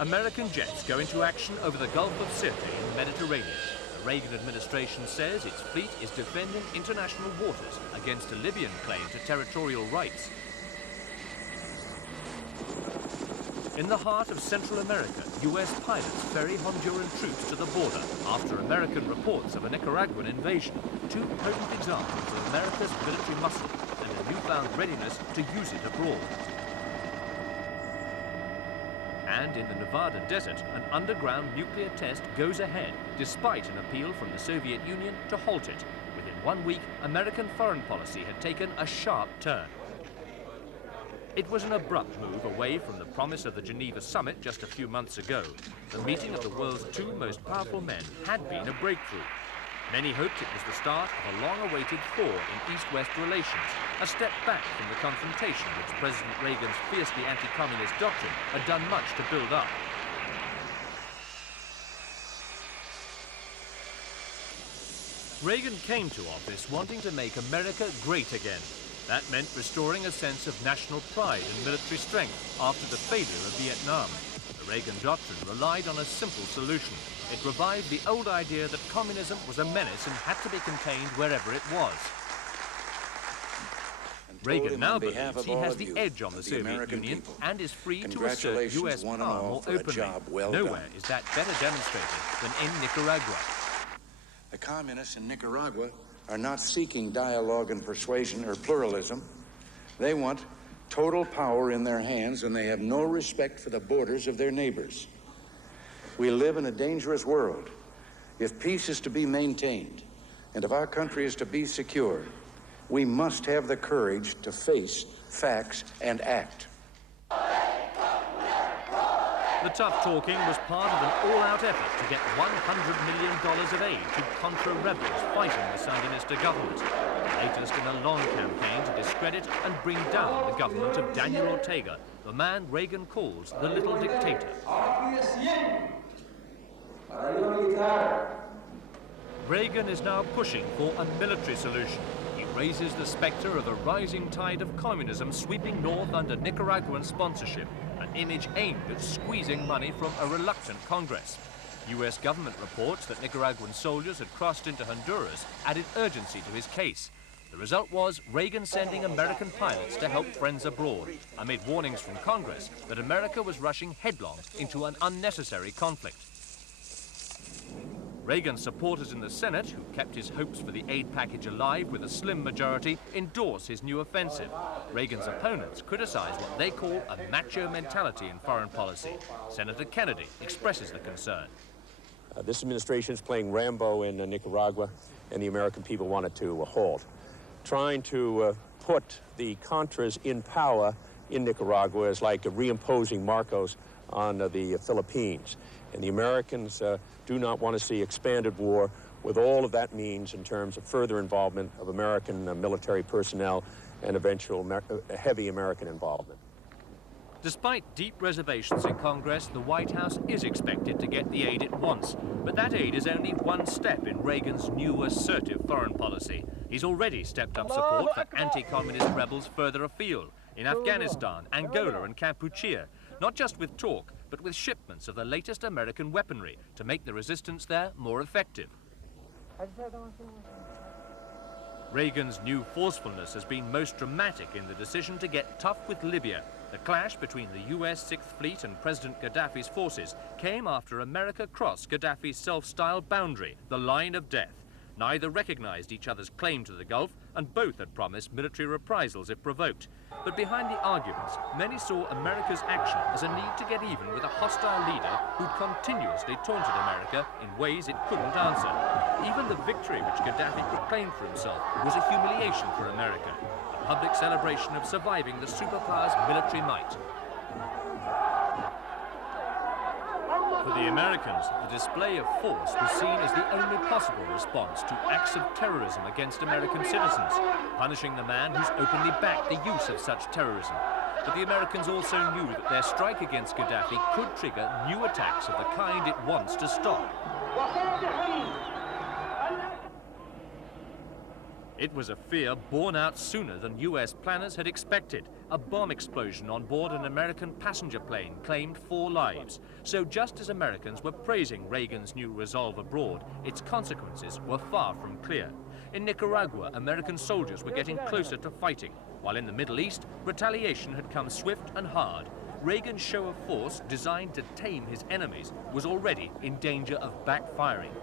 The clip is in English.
American jets go into action over the Gulf of Sirte in the Mediterranean. The Reagan administration says its fleet is defending international waters against a Libyan claim to territorial rights. In the heart of Central America, US pilots ferry Honduran troops to the border after American reports of a Nicaraguan invasion, two potent examples of America's military muscle and a newfound readiness to use it abroad. And in the Nevada desert, an underground nuclear test goes ahead, despite an appeal from the Soviet Union to halt it. Within 1 week, American foreign policy had taken a sharp turn. It was an abrupt move away from the promise of the Geneva summit just a few months ago. The meeting of the world's two most powerful men had been a breakthrough. Many hoped it was the start of a long-awaited thaw in East-West relations, a step back from the confrontation which President Reagan's fiercely anti-communist doctrine had done much to build up. Reagan came to office wanting to make America great again. That meant restoring a sense of national pride and military strength after the failure of Vietnam. The Reagan doctrine relied on a simple solution. It revived the old idea that communism was a menace and had to be contained wherever it was. Reagan now believes he has the edge on the Soviet Union and is free to assert US power more openly. Nowhere is that better demonstrated than in Nicaragua. The communists in Nicaragua are not seeking dialogue and persuasion or pluralism. They want total power in their hands, and they have no respect for the borders of their neighbors. We live in a dangerous world. If peace is to be maintained, and if our country is to be secure, we must have the courage to face facts and act. The tough talking was part of an all-out effort to get $100 million of aid to Contra rebels fighting the Sandinista government, the latest in a long campaign to discredit and bring down the government of Daniel Ortega, the man Reagan calls the little dictator. Reagan is now pushing for a military solution. He raises the specter of a rising tide of communism sweeping north under Nicaraguan sponsorship, an image aimed at squeezing money from a reluctant Congress. US government reports that Nicaraguan soldiers had crossed into Honduras added urgency to his case. The result was Reagan sending American pilots to help friends abroad, amid warnings from Congress that America was rushing headlong into an unnecessary conflict. Reagan's supporters in the Senate, who kept his hopes for the aid package alive with a slim majority, endorse his new offensive. Reagan's opponents criticize what they call a macho mentality in foreign policy. Senator Kennedy expresses the concern. This administration is playing Rambo in Nicaragua, and the American people want it to halt. Trying to put the Contras in power in Nicaragua is like reimposing Marcos on the Philippines. And the Americans do not want to see expanded war with all of that means in terms of further involvement of American military personnel and eventual heavy American involvement. Despite deep reservations in Congress, the White House is expected to get the aid it wants. But that aid is only one step in Reagan's new assertive foreign policy. He's already stepped up support for anti-communist rebels further afield, in Afghanistan, Angola and Kampuchea, not just with talk, but with shipments of the latest American weaponry to make the resistance there more effective. Reagan's new forcefulness has been most dramatic in the decision to get tough with Libya. The clash between the US 6th Fleet and President Gaddafi's forces came after America crossed Gaddafi's self-styled boundary, the line of death. Neither recognized each other's claim to the Gulf, and both had promised military reprisals if provoked. But behind the arguments, many saw America's action as a need to get even with a hostile leader who'd continuously taunted America in ways it couldn't answer. Even the victory which Gaddafi proclaimed for himself was a humiliation for America, a public celebration of surviving the superpower's military might. For the Americans, the display of force was seen as the only possible response to acts of terrorism against American citizens, punishing the man who's openly backed the use of such terrorism. But the Americans also knew that their strike against Gaddafi could trigger new attacks of the kind it wants to stop. It was a fear borne out sooner than US planners had expected. A bomb explosion on board an American passenger plane claimed 4 lives. So just as Americans were praising Reagan's new resolve abroad, its consequences were far from clear. In Nicaragua, American soldiers were getting closer to fighting, while in the Middle East, retaliation had come swift and hard. Reagan's show of force, designed to tame his enemies, was already in danger of backfiring.